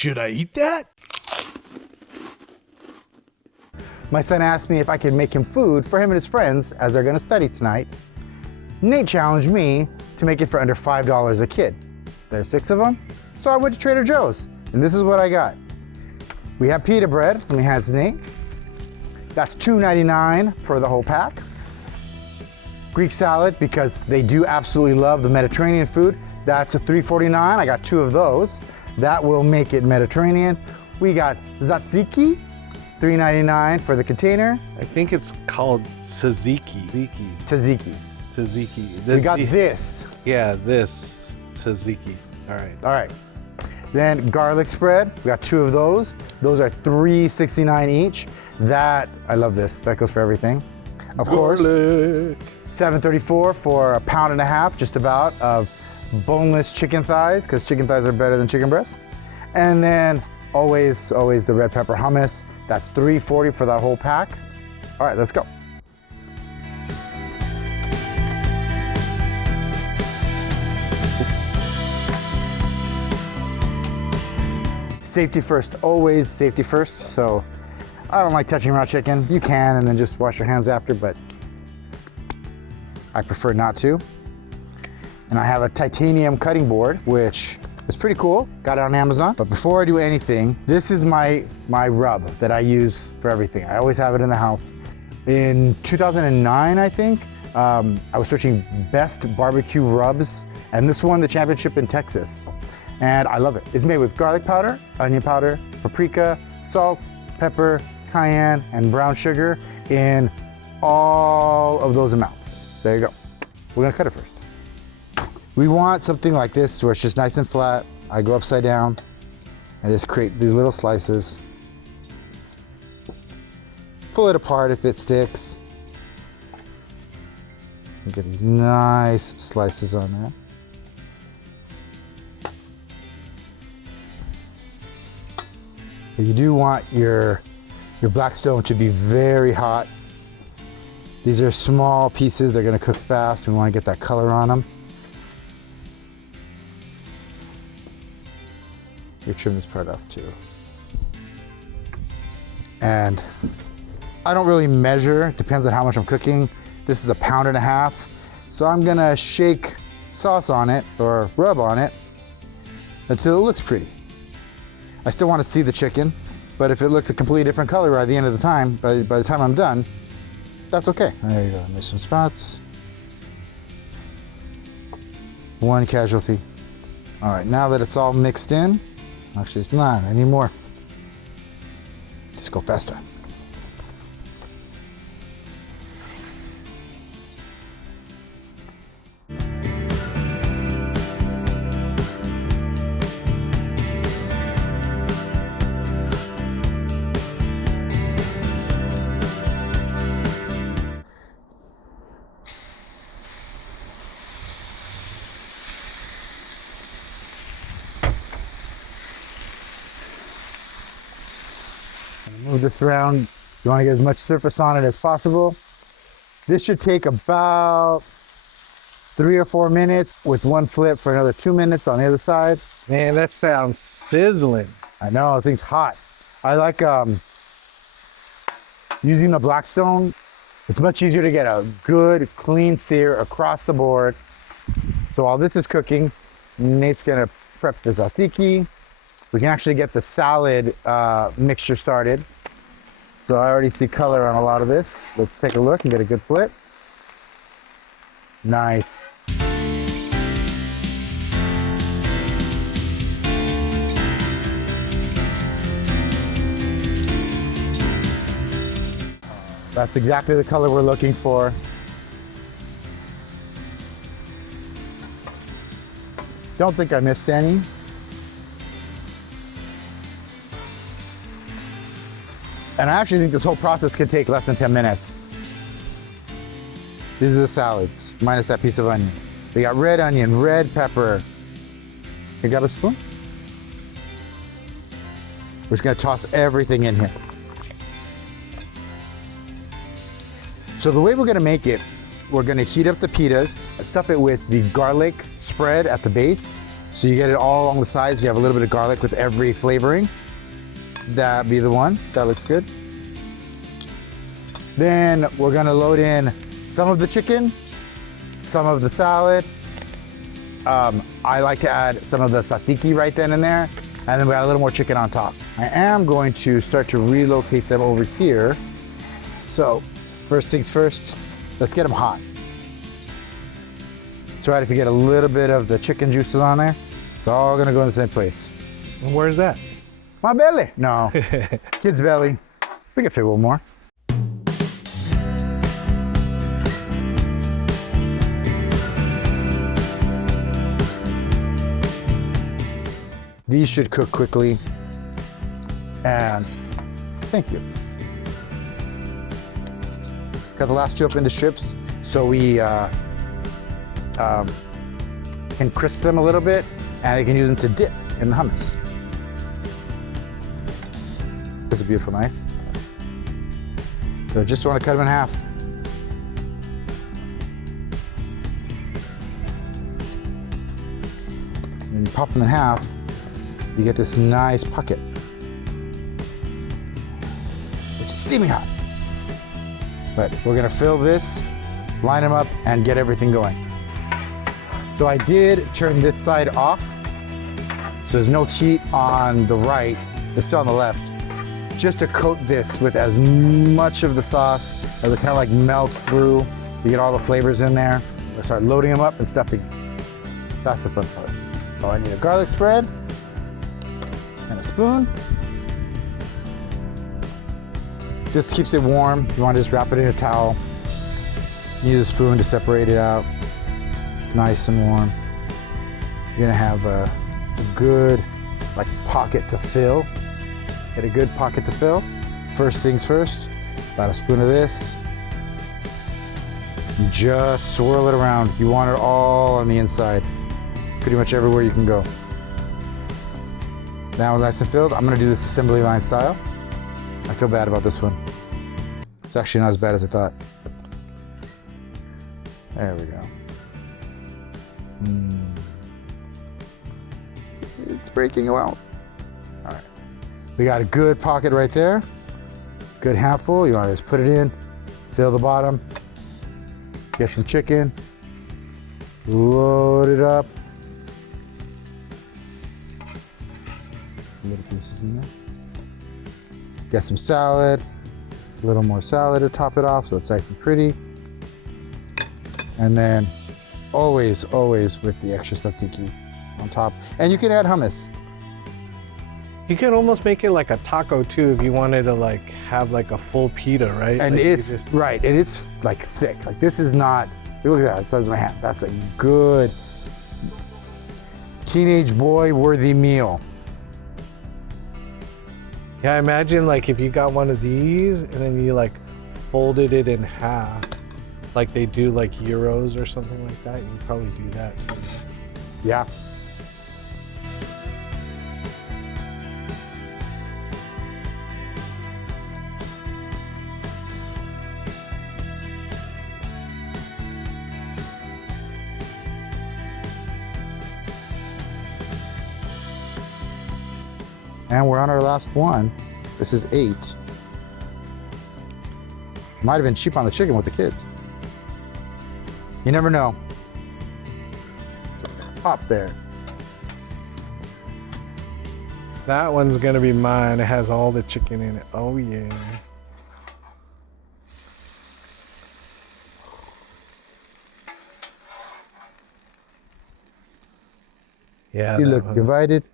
Should I eat that? My son asked me if I could make him food for him and his friends as they're gonna study tonight. Nate challenged me to make it for under $5 a kid. There's 6 of them, so I went to Trader Joe's, and this is what I got. We have pita bread, let me hand it to Nate. That's $2.99 for the whole pack. Greek salad, because they do absolutely love the Mediterranean food. That's a $3.49, I got 2 of those. That will make it Mediterranean. We got tzatziki, $3.99 for the container. I think it's called tzatziki. Tzatziki. Tzatziki. We got this. Yeah, this tzatziki. All right. All right. Then garlic spread, we got 2 of those. Those are $3.69 each. That, I love this, that goes for everything. Of course, $7.34 for a pound and a half, just about, of boneless chicken thighs, because chicken thighs are better than chicken breasts. And then always the red pepper hummus. That's $3.40 for that whole pack. All right, let's go. Safety first, always safety first. So I don't like touching raw chicken. You can, and then just wash your hands after, but I prefer not to. And I have a titanium cutting board, which is pretty cool. Got it on Amazon. But before I do anything, this is my rub that I use for everything. I always have it in the house. In 2009, I think, I was searching best barbecue rubs, and this won the championship in Texas. And I love it. It's made with garlic powder, onion powder, paprika, salt, pepper, cayenne, and brown sugar in all of those amounts. There you go. We're gonna cut it first. We want something like this where it's just nice and flat. I go upside down and just create these little slices. Pull it apart if it sticks. And get these nice slices on there. You do want your Blackstone to be very hot. These are small pieces, they're gonna cook fast. We wanna get that color on them. You trim this part off too. And I don't really measure, it depends on how much I'm cooking. This is a pound and a half. So I'm gonna shake sauce on it or rub on it until it looks pretty. I still want to see the chicken, but if it looks a completely different color by the end of the time, by the time I'm done, that's okay. There you go, there's some spots. One casualty. All right, now that it's all mixed in, actually it's not anymore. Just go faster. Move this around. You want to get as much surface on it as possible. This should take about 3 or 4 minutes with one flip for another 2 minutes on the other side. Man, that sounds sizzling. I know, the thing's hot. I like using the Blackstone. It's much easier to get a good, clean sear across the board. So while this is cooking, Nate's gonna prep the tzatziki. We can actually get the salad mixture started. So I already see color on a lot of this. Let's take a look and get a good flip. Nice. That's exactly the color we're looking for. Don't think I missed any. And I actually think this whole process could take less than 10 minutes. These are the salads, minus that piece of onion. We got red onion, red pepper. You got a spoon? We're just gonna toss everything in here. So the way we're gonna make it, we're gonna heat up the pitas, stuff it with the garlic spread at the base, So you get it all along the sides. You have a little bit of garlic with every flavoring. That'd be the one. That looks good. Then we're gonna load in some of the chicken, some of the salad. I like to add some of the tzatziki right then and there, and then we got a little more chicken on top. I am going to start to relocate them over here. So first things first, let's get them hot. It's all right if you get a little bit of the chicken juices on there. It's all gonna go in the same place. And where's that? My belly. No, kid's belly. We can fit one more. These should cook quickly. And thank you. Got the last two up into strips, so we can crisp them a little bit, and you can use them to dip in the hummus. This is a beautiful knife. So just want to cut them in half. When you pop them in half, you get this nice pocket, which is steaming hot. But we're gonna fill this, line them up, and get everything going. So I did turn this side off, so there's no heat on the right, it's still on the left, just to coat this with as much of the sauce as it kind of like melts through. You get all the flavors in there. We'll start loading them up and stuffing. That's the fun part. Oh, I need a garlic spread and a spoon. This keeps it warm. You want to just wrap it in a towel. Use a spoon to separate it out. It's nice and warm. You're gonna have a good like pocket to fill. Get a good pocket to fill. First things first, about a spoon of this. Just swirl it around. You want it all on the inside. Pretty much everywhere you can go. That one's nice and filled. I'm gonna do this assembly line style. I feel bad about this one. It's actually not as bad as I thought. There we go. It's breaking out. All right. We got a good pocket right there. Good handful. You want to just put it in, fill the bottom, get some chicken, load it up. Little pieces in there. Get some salad, a little more salad to top it off so it's nice and pretty. And then always, always with the extra tzatziki on top. And you can add hummus. You can almost make it like a taco too if you wanted to like have like a full pita, right? And like it's, right, and it's like thick. Like this is not, look at that, it says my hand. That's a good teenage boy worthy meal. Yeah, imagine like if you got one of these and then you like folded it in half, like they do like gyros or something like that. You probably do that too. Yeah. And we're on our last one. This is 8. Might have been cheap on the chicken with the kids. You never know. So pop there. That one's gonna be mine. It has all the chicken in it. Oh yeah. Yeah. You that look one. divided.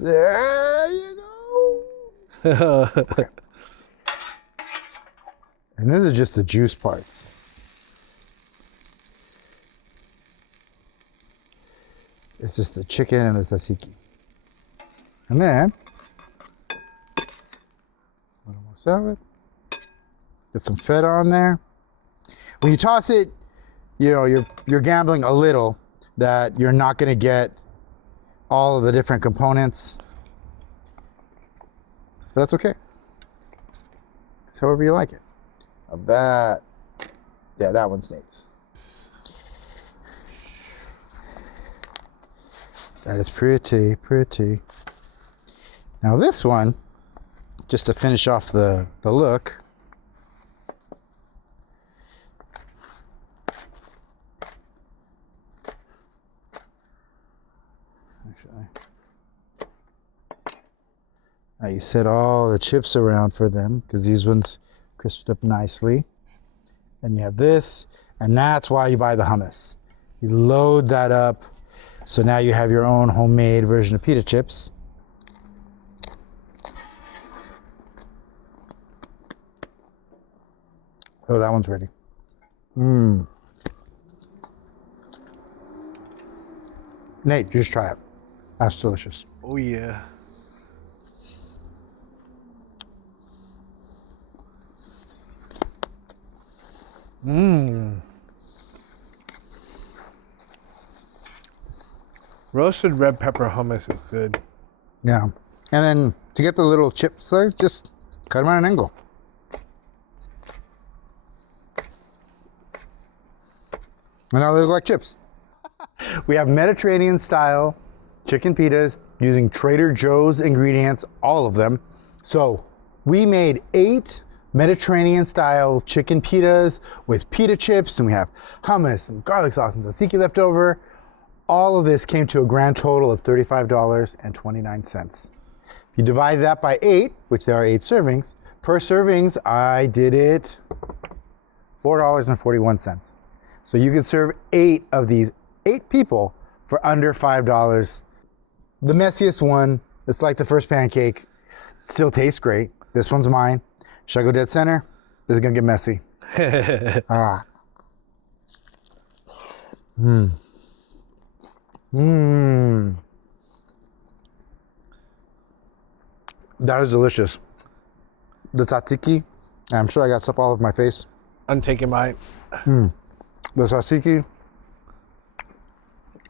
There you go. Okay. And this is just the juice parts. It's just the chicken and the tzatziki. And then, a little more salad. Get some feta on there. When you toss it, you know, you're gambling a little that you're not gonna get all of the different components. But that's okay. It's however you like it. That, yeah, that one's Nate's. That is pretty, pretty. Now this one, just to finish off the look, now you set all the chips around for them because these ones crisped up nicely. And you have this, and that's why you buy the hummus. You load that up, so now you have your own homemade version of pita chips. Oh, that one's ready. Nate, just try it. That's delicious. Oh yeah. Roasted red pepper hummus is good. Yeah. And then to get the little chip size, just cut them at an angle. And now they look like chips. We have Mediterranean style chicken pitas using Trader Joe's ingredients, all of them. So we made 8 Mediterranean style chicken pitas with pita chips, and we have hummus and garlic sauce and tzatziki left over. All of this came to a grand total of $35.29. If you divide that by 8, which there are 8 servings, per servings, I did it $4.41. So you can serve 8 of these 8 people for under $5. The messiest one, it's like the first pancake, still tastes great. This one's mine. Should I go dead center? This is gonna get messy. That is delicious. The tzatziki, I'm sure I got stuff all over my face. I'm taking mine. The tzatziki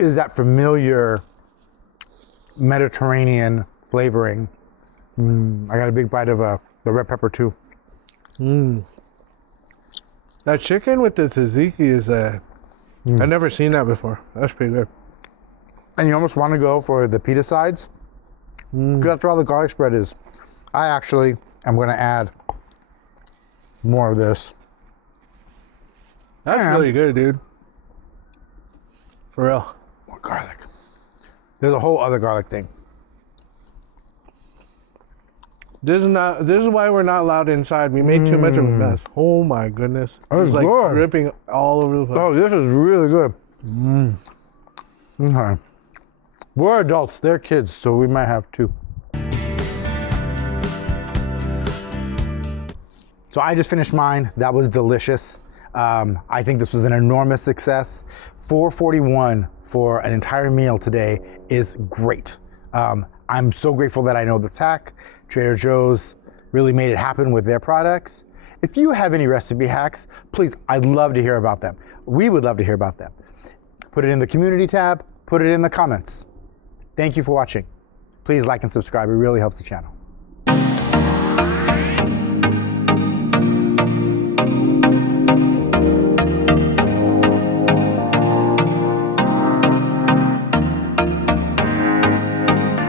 is that familiar Mediterranean flavoring. I got a big bite of the red pepper too. That chicken with the tzatziki is I've never seen that before. That's pretty good. And you almost want to go for the pita sides because that's where all the garlic spread is. I actually am going to add more of this. That's really good, dude. For real. More garlic. There's a whole other garlic thing. This is why we're not allowed inside. We made too much of a mess. Oh my goodness. It's like good. dripping all over the place. Oh, this is really good. Okay. We're adults, they're kids, so we might have 2. So I just finished mine. That was delicious. I think this was an enormous success. $4.41 for an entire meal today is great. I'm so grateful that I know this hack. Trader Joe's really made it happen with their products. If you have any recipe hacks, please, I'd love to hear about them. We would love to hear about them. Put it in the community tab, put it in the comments. Thank you for watching. Please like and subscribe, it really helps the channel.